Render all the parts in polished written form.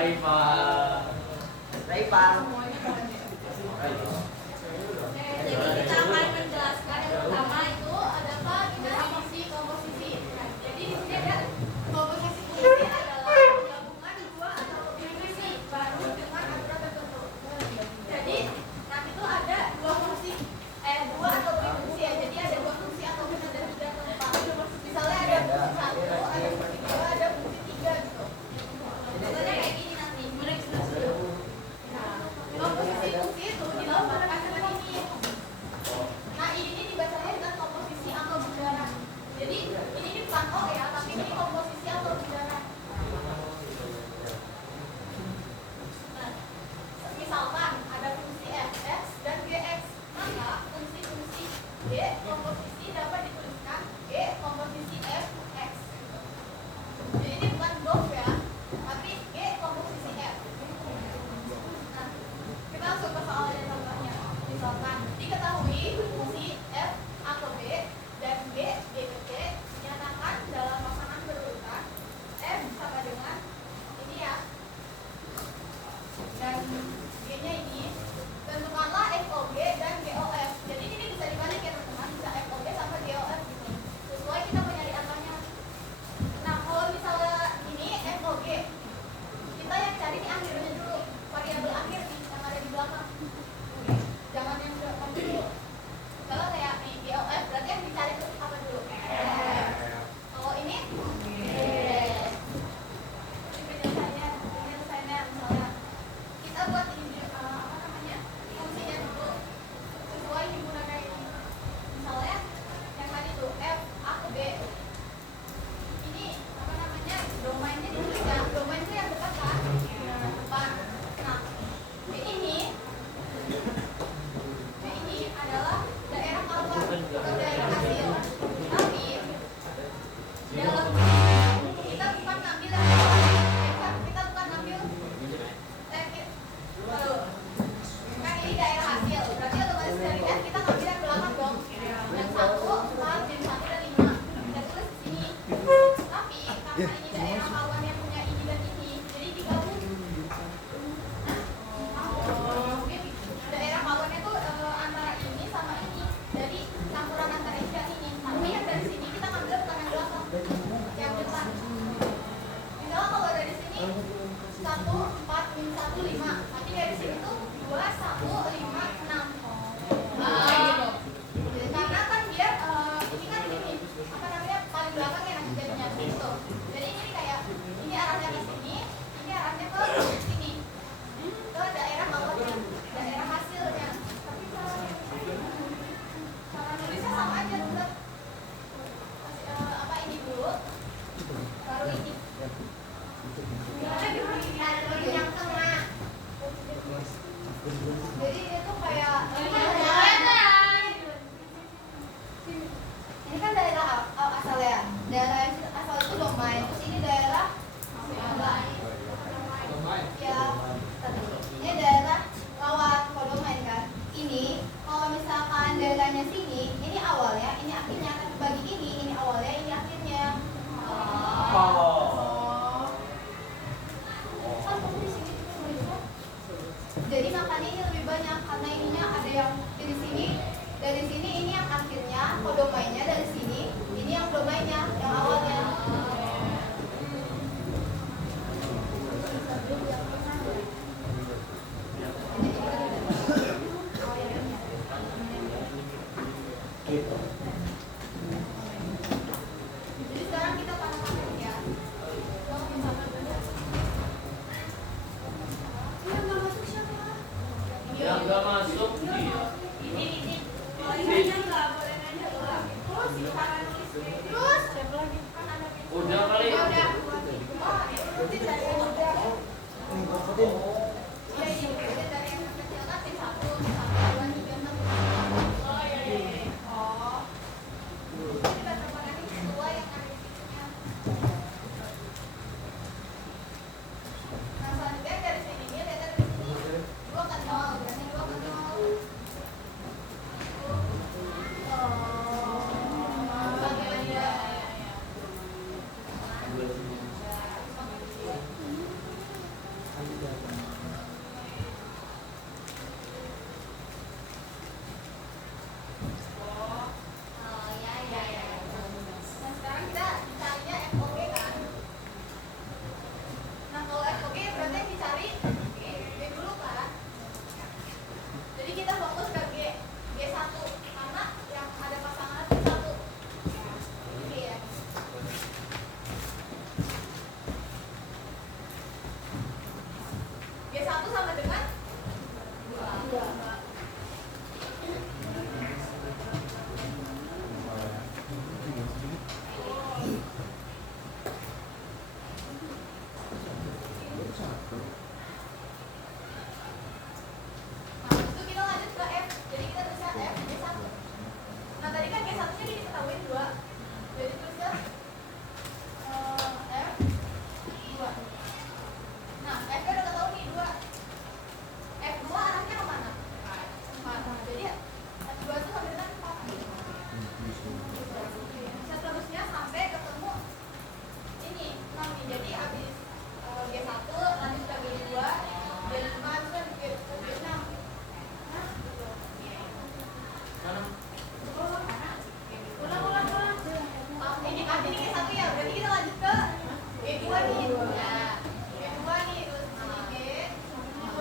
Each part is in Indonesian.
Raipan. Jadi kita akan menjelaskan yang pertama itu ada apa? Komposisi. Jadi di sini ada komposisi fungsi adalah gabungan dua atau lebih fungsi baru dengan aturan tertentu. Jadi nanti itu ada dua atau lebih fungsi ya. Jadi ada dua fungsi atau lebih ada tiga atau empat. Misalnya ada fungsi satu, ada fungsi dua, ada fungsi tiga gitu. Misalnya kayak gini nanti. Komposisi fungsi itu dilakukan dengan ini. Nah ini dibacanya dengan komposisi atau bundaran. Jadi ini bukan O ya, tapi ini komposisi atau bundaran. Nah, misalkan ada fungsi fx dan gx, maka fungsi g komposisi dapat dituliskan g komposisi fx. Jadi ini bukan dov ya, tapi g komposisi f. Nah, kita langsung ke soalnya contohnya. Misalkan diketahui fungsi f a ke b dan g ke c dinyatakan dalam pasangan berurutan f sama dengan ini ya, dan g-nya ini. Tentukanlah FOG dan GOF. Jadi ini bisa dibalik ya teman-teman, bisa FOG sama GOF gitu. Sesuai kita mencari angkanya. Nah kalau misalnya ini FOG, kita yang cari di akhirnya dulu, variabel akhir nih yang ada di belakang. Jangan yang belakang dulu. Kalau kayak nih GOF berarti yang dicari itu apa dulu? Kalau ini penyelesaiannya misalnya kita buat ini apa namanya fungsinya dulu sesuai digunakan ini. Misalnya yang tadi tuh f a ke b, ini apa namanya domainnya ditulis ya, domain itu yang dekat kan, depan. Nah ini adalah daerah kalbar atau daerah hasil, tapi dalam kita bukan ngambil kita bukan ngambil kan ini daerah hasil, berarti otomatis dari F kita ngambil yang belakang dong, yang 1, 4, yang 1, dan 5 kita tulis di sini. Tapi karena ini daerah kawan yang punya ini dan ini, jadi digabung. Daerah kawannya tuh antara ini sama ini, jadi campuran antara ini dan ini. Tapi yang dari sini kita ngambil bukan yang belakang, yang depan. Misalnya kalau dari sini 1, 4, 1, 5, tapi dari sini tuh 2, 1, 5, 6. Karena kan biar ini kan ini apa namanya paling belakang ya nanti jadinya gitu. Jadi ini kayak ini arahnya ke sini, ini arahnya ke sini, ke daerah bawahnya, daerah hasilnya. Tapi cara nulisnya sama aja tetap. Apa ini dulu, baru ini. Yang tengah. Jadi itu kayak ini kan daerah asal ya. Daerah asal itu domain. Terus ini daerah ya. Ini daerah lawat kodomain kan. Ini kalau misalkan daerahnya sini, ini awalnya, ini akhirnya. Bagi ini awalnya, ini akhirnya. Jadi makanya ini lebih banyak karena ininya ada yang dari sini ini yang akhirnya, kodomainnya dari sini, ini yang domainnya, yang awalnya. Jadi sekarang kita tanda-tangan ya. Yang nggak masuk Ini boleh nanya nggak? Terus udah kali. ya udah. Dari yang kecil kan 1, 2, 3, 4. Oh iya. Oh. Kita coba nanti sesuai yang ada di situnya. Nah selanjutnya dari sini lihat dari sini 2 kan 0, berarti 2 kan 0. G1 sama dengan 2. Nah, itu kita lanjut ke F. Jadi kita tulis F G1. Nah, tadi kan G1-nya diketahui 2. Jadi tulisnya F 2. Nah, F-nya udah ketahui nih 2. F2 arahnya kemana? 4. Jadi F2 itu sama dengan 4. Seterusnya sampai ketemu ini 6 nih. Jadi habis G1 lanjut ke G2, G5 terus lanjut ke G6. Nah, gitu. Mana? Ulang. Ini kan ini G1 ya. Berarti kita lanjut ke G2 nih. Nah, G2 nih terus ini G2.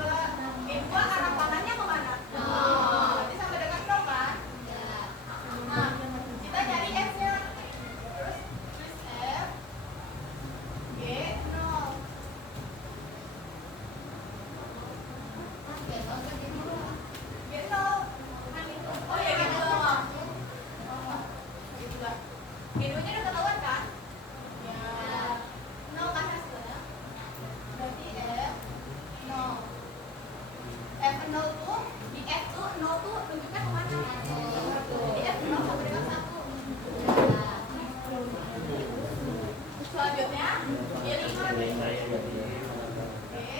G2 arah panahnya kemana? Berarti sama dengan 0 kan? Nah, kita nyari F-nya. Terus tulis F G0. G0. Oh ya G0. G2-nya udah ketahuan kan? Ya. 0 kan hasilnya? Berarti F 0. F0 tuh di F tuh 0 tuh tunjuknya kemana? Jadi F0 sama dengan 1. Selanjutnya G5 nih. Oke.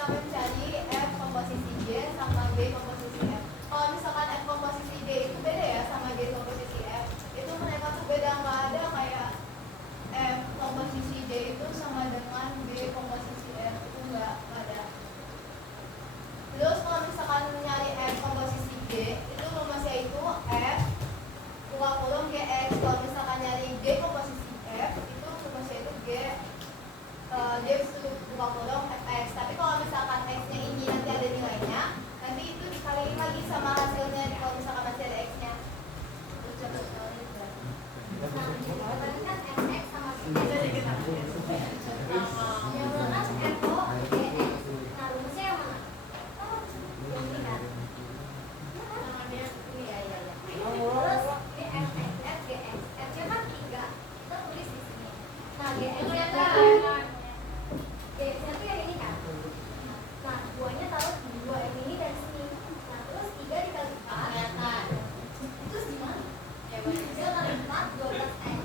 kita mencari F komposisi G sama G komposisi F. Kalau misalkan F komposisi G itu beda ya sama G komposisi F. Itu mereka tuh beda, nggak ada kayak F komposisi G itu sama dengan G komposisi F, itu nggak ada. Terus kalau misalkan mencari F komposisi G itu rumusnya itu F buka kurung GX. Kalau misalkan nyari G komposisi F itu rumusnya itu G buka kurung Fx. Tapi kalau misalkan X nya ini nanti ada nilainya, nanti itu dikaliin lagi sama hasilnya kalau misalkan masih ada X nya. Terus coba kalian kan Fx sama Gx. Yang mana FO GX. Nah rumusnya yang mana? Yang ini kan? Terus F GX. F nya kan 3. Kita tulis di sini. Nah GX nya GX-nya tuh yang ini kan. Nah, 2-nya taruh di 2 yang ini dan sini. Nah, terus 3 dikali 4. Terus gimana? 3 kali 4, 12x.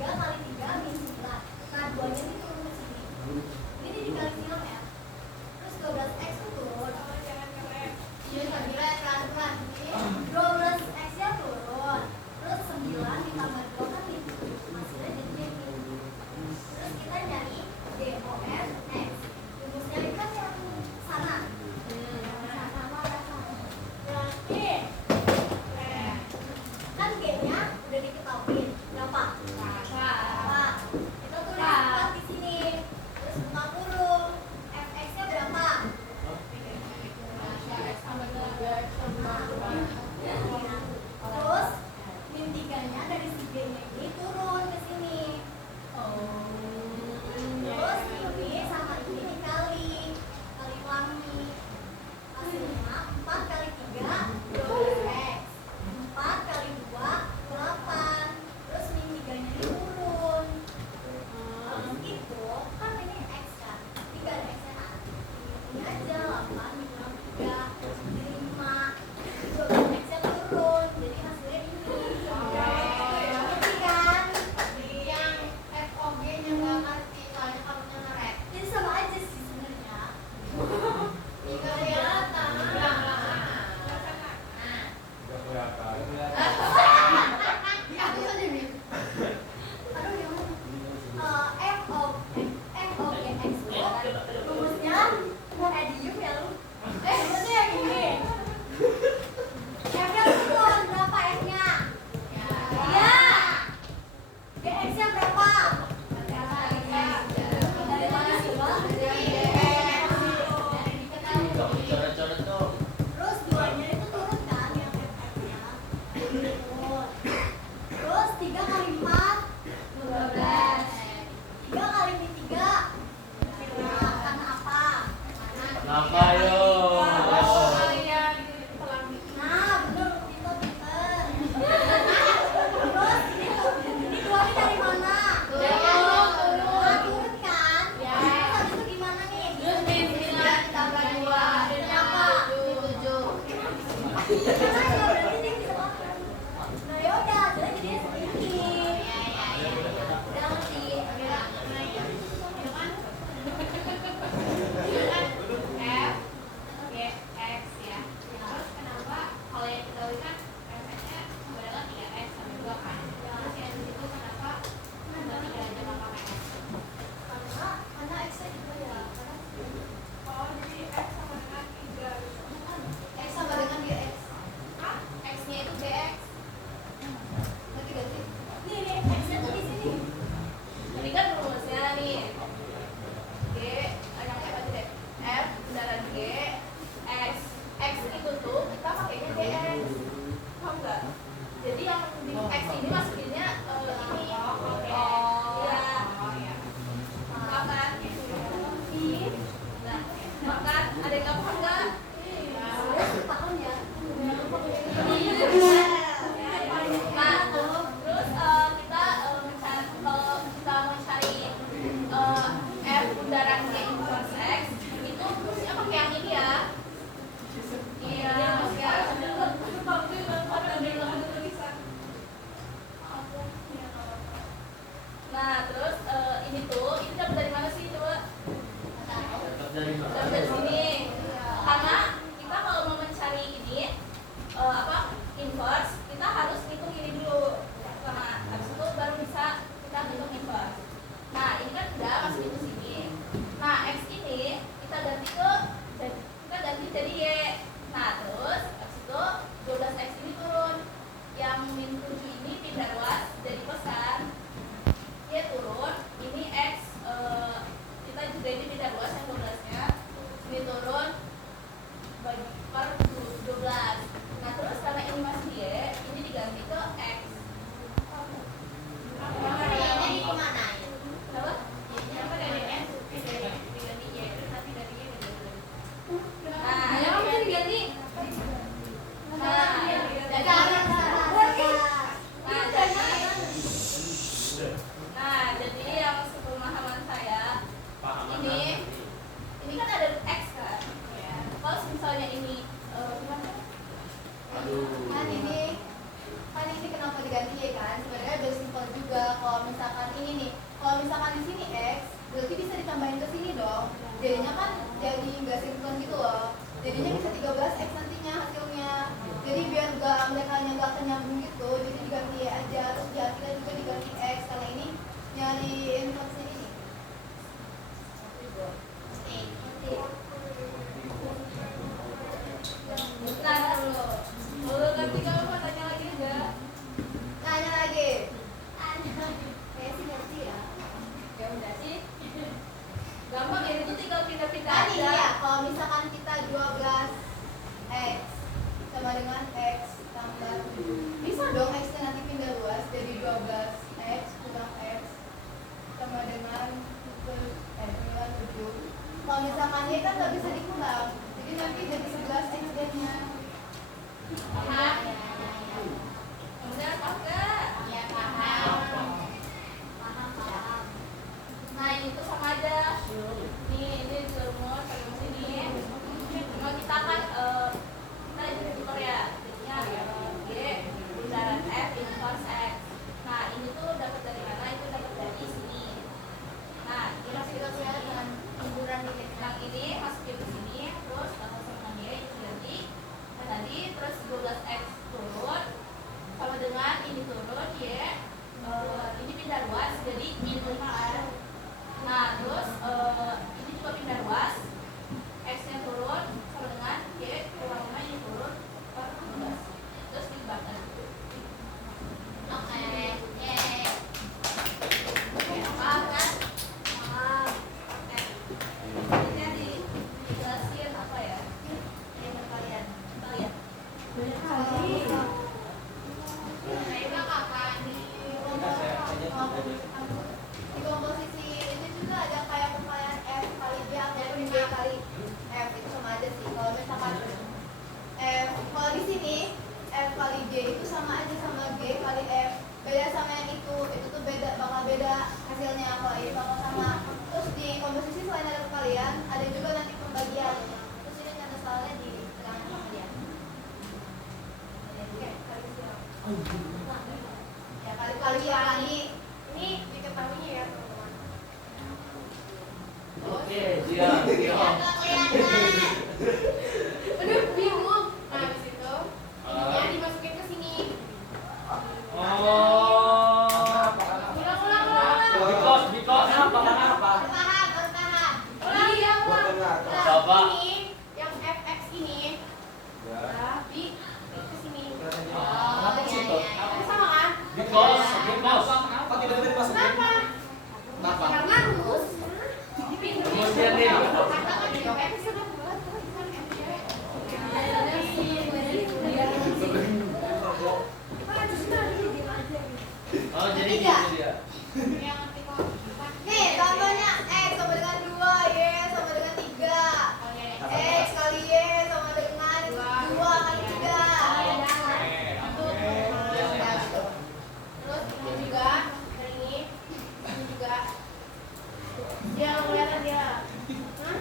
3 kali 3, min 9. Nah, 2-nya ini turun ke sini. Ini dikali silang ya. Terus 12x itu turun. Iya, pelan-pelan. 12x-nya turun. Terus 9 ditambah 2 kan min. Hasilnya jadinya min. Terus kita nyari GON X. Rumusnya itu kan yang sana. Berarti kan G-nya udah diketahui berapa? Kita tulis 4 di sini. Terus buka kurung. Fx-nya berapa? Terus min 3-nya dari si G-nya ini turun ke sini. Terus ini sama ini dikali lagi. Hasilnya 4 kali 3 12x. 4 kali 2 8. Terus min 3-nya ini turun. Itu kan ini x kan. 3 ada x-nya kan. Ini aja 8 dikurang 3 jadi 5. 12x-nya turun. Jadi hasilnya ini. Ngerti kan? Yang FOG-nya nggak ngerti, soalnya kamunya ngeret. Jadi sama aja sih sebenarnya. Tinggal kelihatan. Aku saja nih. Aduh gimana? FOGX rumusnya diem ya lu. Rumusnya yang ini. F-nya turun berapa F-nya? Ya. GX-nya berapa? Dari mana sih, Bang? Coret-coret tuh. Terus 2-nya itu turun kan yang F-nya. Turun. Terus 3 kali 4 12. 3 kali min 3. Karena apa? Kenapa yo? Nah, bener itu pinter. Terus ini 2 nih dari mana? Nah, turun kan? Terus habis itu gimana nih? Tambah 2. Berapa? 7. Nah, ya berarti dia bisa makan. Nah, yaudah, jadinya segini. Udah ngerti? F, GX ya. Terus kenapa kalau yang kita lihat F-nya adalah 3x sampai 2 kan? Terus yang di situ kenapa nggak 3 aja nggak pakai x? Karena x-nya juga ya. Oh, jadi x sama dengan 3. X sama dengan GX. X-nya itu GX. Ganti. Nih, x-nya tuh di sini. Ini kan rumusnya nih. G, yang F aja deh. F bundaran G, X. X itu tuh kita pakainya GX. Paham nggak? Jadi yang di X ini masukinnya ini. Iya. Paham kan? Nah, makan. Ada yang nggak paham nggak? Paham ya. Nah, terus kita mencari F bundaran G inverse X itu terusnya pakai yang ini ya. Iya, ya. Nah, terus ini dapat dari mana sih coba? Dapat dari mana? Dapat sini. Karena kita kalau mau mencari ini inverse, kita harus hitung ini dulu. Nah, habis itu baru bisa kita hitung inverse. Nah, ini kan udah masuk ke sini. Nah, X ini kita ganti jadi Y. Nah, terus habis itu 12X ini turun. Yang min 7 ini pindah ruas jadi pesan. Y turun, ini X kita juga ini pindah ruas yang 12-nya. Ini turun bagi per 12. Nah, terus karena ini masih Y, ini diganti ke X. Ini kemana? Kenapa? Kenapa dari X diganti Y, terus nanti dari Y ke 12. Nah, yang bisa diganti. Jadi yang sepemahaman saya ini kan ada X kan? Ya. Kalau misalnya ini gimana? Kan ini kenapa diganti ya kan? Sebenarnya udah simpel juga. Kalau misalkan ini nih, kalau misalkan di sini X, berarti bisa ditambahin ke sini dong. Jadinya kan jadi nggak sinkron gitu loh. Jadinya bisa 13X nantinya hasilnya. Jadi biar mereka nggak kenyambung gitu, jadi diganti Y aja. Terus di akhirnya juga diganti X karena ini nyari inverse ini. Nah, dulu nanti kamu mau tanya lagi enggak? Tanya lagi. Saya sih ngerti ya. Ya udah sih. Gampang ya, itu tinggal pindah-pindah Kan aja. iya, kalau misalkan kita 12X sama dengan X tambah 7, bisa dong X-nya nanti pindah luas jadi 12X kurang X sama dengan 7. Kalau misalkan Y kan nggak bisa dikurang, jadi nanti jadi 11X nya. Paham? Udah paham nggak? Iya paham. Paham. Nah, ini tuh sama aja. Ini rumus ini. Cuma kita kan kita tukar ya. Jadinya G bundaran F inverse X. Nah, ini tuh dapat dari mana? Itu dapat dari sini. Nah, ini masih kita kelihatan bundaran di yang ini masukin ke sini, terus tambah sama Y itu ganti. Nah, tadi terus 12X turun sama dengan ini turun Y. Ini pindah luas jadi minus. Nah, terus ini juga pindah luas, X-nya turun sama dengan Y kurang 5 ini turun per 12. Terus dibakar. Oke. Paham kan? Paham. Oke. Jadi dijelasin apa ya? Ini kalian. Di komposisi ini juga ada kayak perkalian F kali G ataupun G kali F, itu sama aja sih. Kalau misalkan F, kalau di sini F kali G itu sama aja sama G kali F. Beda sama yang itu tuh bakal beda hasilnya kalau ini bakal sama. Terus di komposisi selain ada perkalian, ada juga nanti pembagian. Terus ini kata soalnya di tengah pembagian. Oke, kali siapa? Ya kali ini diketahui ya teman-teman. Oke, siap. Aduh, bingung. Nah, habis itu ya dimasukin ke sini. Ulang. Because apa? Bertahan. Iya, ulang. Coba. Ini yang fx ini di ke sini. Kenapa sih itu? Ini sama kan? Because. Kok tiba-tiba dimasukin? Kenapa? Karena rumus dipindah. Rumusnya nih. Katakan di fx sama buat tuh kan fx. Oh, jadi Ketiga. gitu dia. Yang ngerti kok. Nih, contohnya X sama dengan 2, Y sama dengan 3. X kali Y sama dengan 2 kali 3. Terus ini juga, ini juga. Dia kelihatan dia. Hah?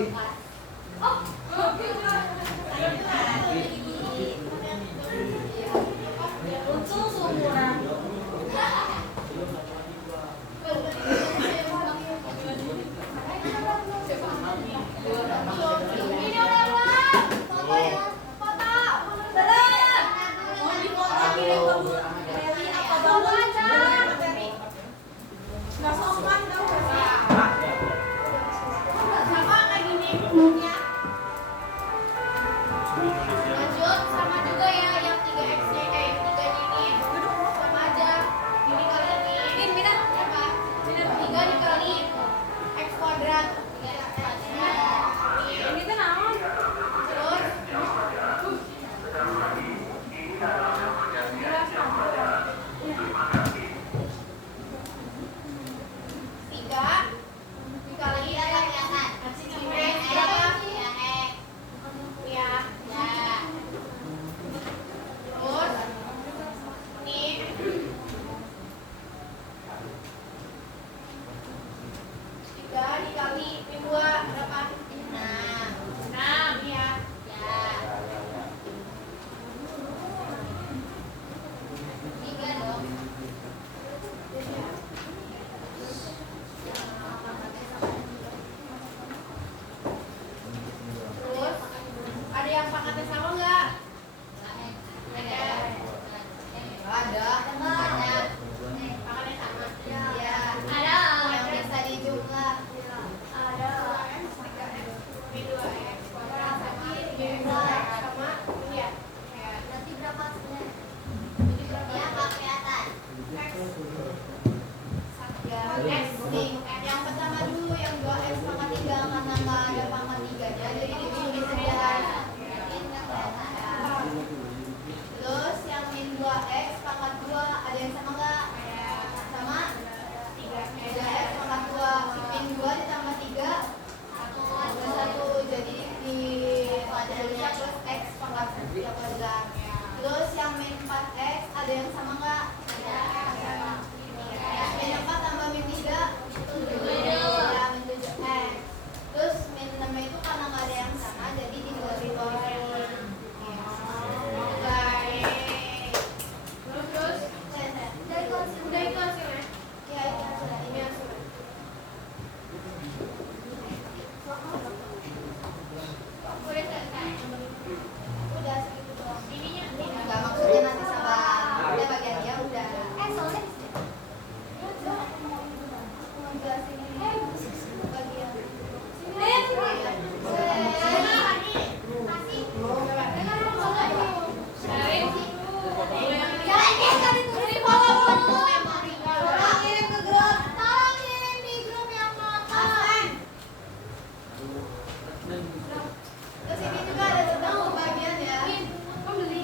Oh, Untung seumuran. Coba